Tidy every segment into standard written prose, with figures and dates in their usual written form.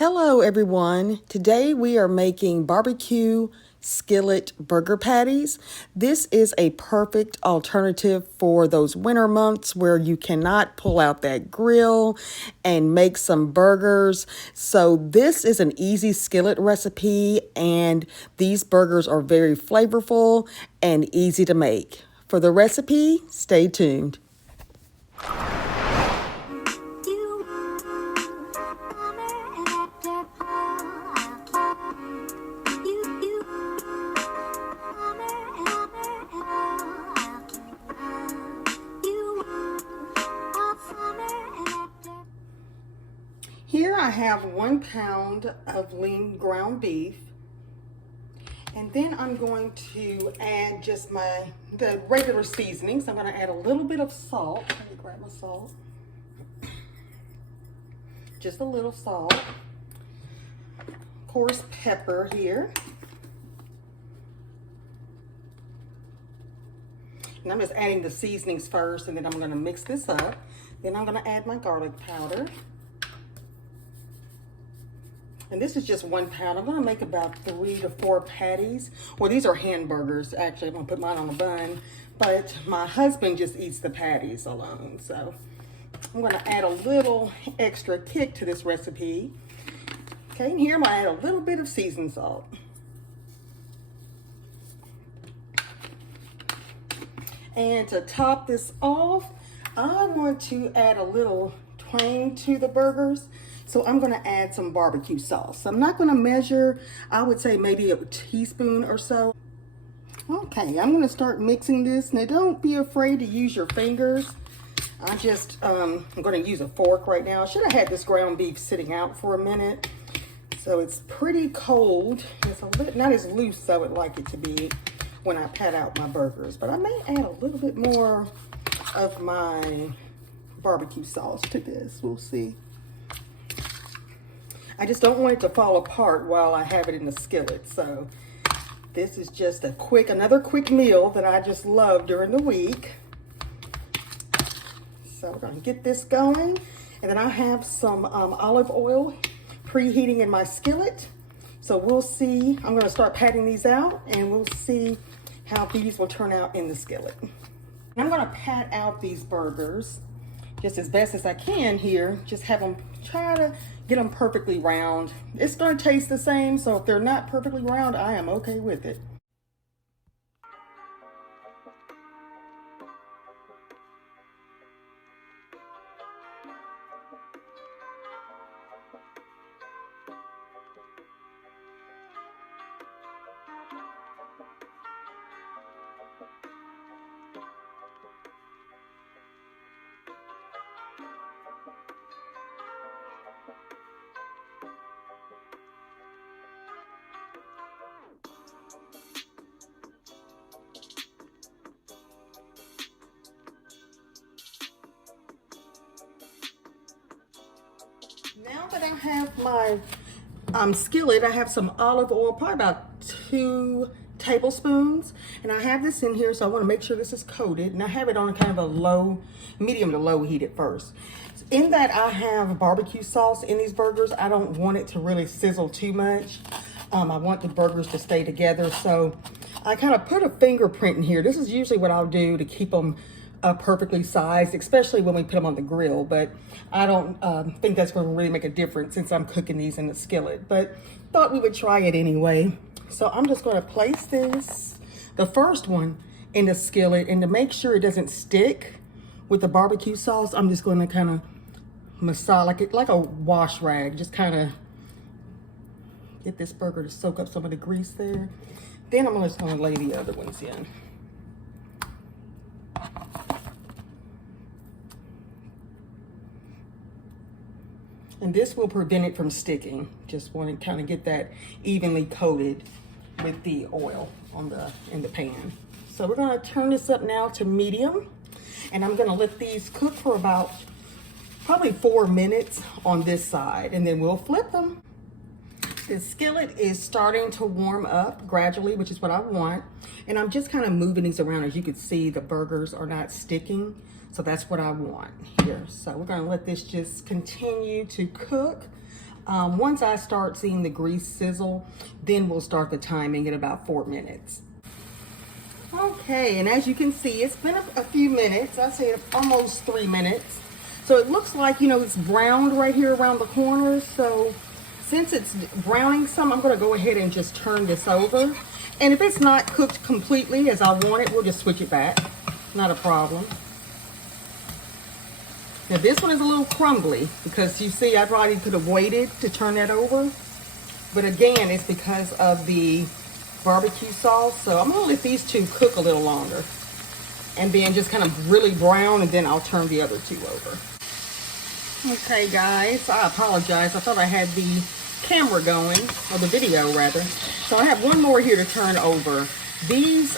Hello everyone. Today we are making barbecue skillet burger patties. This is a perfect alternative for those winter months where you cannot pull out that grill and make some burgers. So this is an easy skillet recipe, and these burgers are very flavorful and easy to make. For the recipe, stay tuned. Here I have 1 pound of lean ground beef, and then I'm going to add just the regular seasonings. I'm going to add a little bit of salt. Let me grab my salt. Just a little salt. Of course, pepper here. And I'm just adding the seasonings first, and then I'm going to mix this up. Then I'm going to add my garlic powder. And this is just 1 pound. I'm gonna make about 3 to 4 patties. Well, these are hamburgers. Actually, I'm gonna put mine on a bun, but my husband just eats the patties alone. So I'm gonna add a little extra kick to this recipe. Okay, and here I'm gonna add a little bit of seasoned salt. And to top this off, I want to add a little twang to the burgers. So I'm gonna add some barbecue sauce. I'm not gonna measure, I would say maybe a teaspoon or so. Okay, I'm gonna start mixing this. Now don't be afraid to use your fingers. I'm gonna use a fork right now. I should have had this ground beef sitting out for a minute. So it's pretty cold. It's a bit, not as loose as I would like it to be when I pat out my burgers. But I may add a little bit more of my barbecue sauce to this, we'll see. I just don't want it to fall apart while I have it in the skillet. So this is just another quick meal that I just love during the week. So we're gonna get this going. And then I have some olive oil preheating in my skillet. So we'll see, I'm gonna start patting these out and we'll see how these will turn out in the skillet. I'm gonna pat out these burgers just as best as I can here. Just have them, try to get them perfectly round. It's gonna taste the same, so if they're not perfectly round, I am okay with it. Now that I have my skillet, I have some olive oil, probably about 2 tablespoons. And I have this in here, so I want to make sure this is coated. And I have it on a kind of a medium to low heat at first. In that, I have barbecue sauce in these burgers. I don't want it to really sizzle too much. I want the burgers to stay together. So I kind of put a fingerprint in here. This is usually what I'll do to keep them perfectly sized, especially when we put them on the grill. But I don't think that's going to really make a difference since I'm cooking these in the skillet. But thought we would try it anyway. So I'm just going to place this, the first one, in the skillet, and to make sure it doesn't stick with the barbecue sauce, I'm just going to kind of massage like a wash rag, just kind of get this burger to soak up some of the grease there. Then I'm just going to lay the other ones in. And this will prevent it from sticking. Just want to kind of get that evenly coated with the oil in the pan. So we're going to turn this up now to medium, and I'm going to let these cook for about probably 4 minutes on this side, and then we'll flip them. The skillet is starting to warm up gradually, which is what I want. And I'm just kind of moving these around. As you can see, the burgers are not sticking. So that's what I want here. So we're gonna let this just continue to cook. Once I start seeing the grease sizzle, then we'll start the timing at about 4 minutes. Okay, and as you can see, it's been a few minutes. I'd say almost 3 minutes. So it looks like, you know, it's browned right here around the corners. So since it's browning some, I'm going to go ahead and just turn this over. And if it's not cooked completely as I want it, we'll just switch it back. Not a problem. Now this one is a little crumbly because you see I probably could have waited to turn that over. But again, it's because of the barbecue sauce. So I'm going to let these two cook a little longer. And then just kind of really brown, and then I'll turn the other two over. Okay guys, I apologize. I thought I had the camera going, or the video rather. So I have one more here to turn over. These,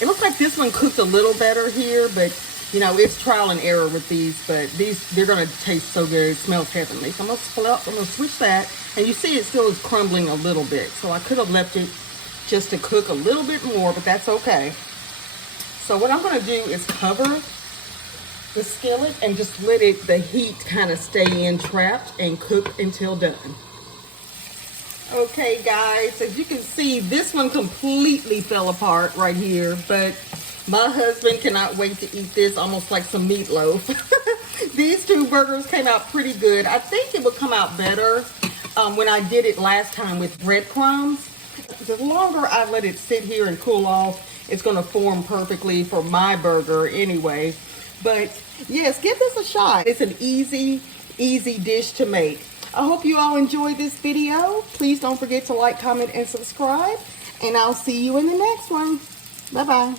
it looks like this one cooked a little better here, but you know, it's trial and error with these, but these, they're gonna taste so good. It smells heavenly. So I'm gonna switch that, and you see it still is crumbling a little bit. So I could have left it just to cook a little bit more, but that's okay. So what I'm gonna do is cover the skillet and just let the heat kind of stay in trapped and cook until done. Okay guys, as you can see, this one completely fell apart right here, but my husband cannot wait to eat this, almost like some meatloaf. These two burgers came out pretty good. I think it would come out better when I did it last time with breadcrumbs. The longer I let it sit here and cool off, it's gonna form perfectly for my burger anyway. But yes, give this a shot. It's an easy dish to make. I hope you all enjoyed this video. Please don't forget to like, comment, and subscribe. And I'll see you in the next one. Bye-bye.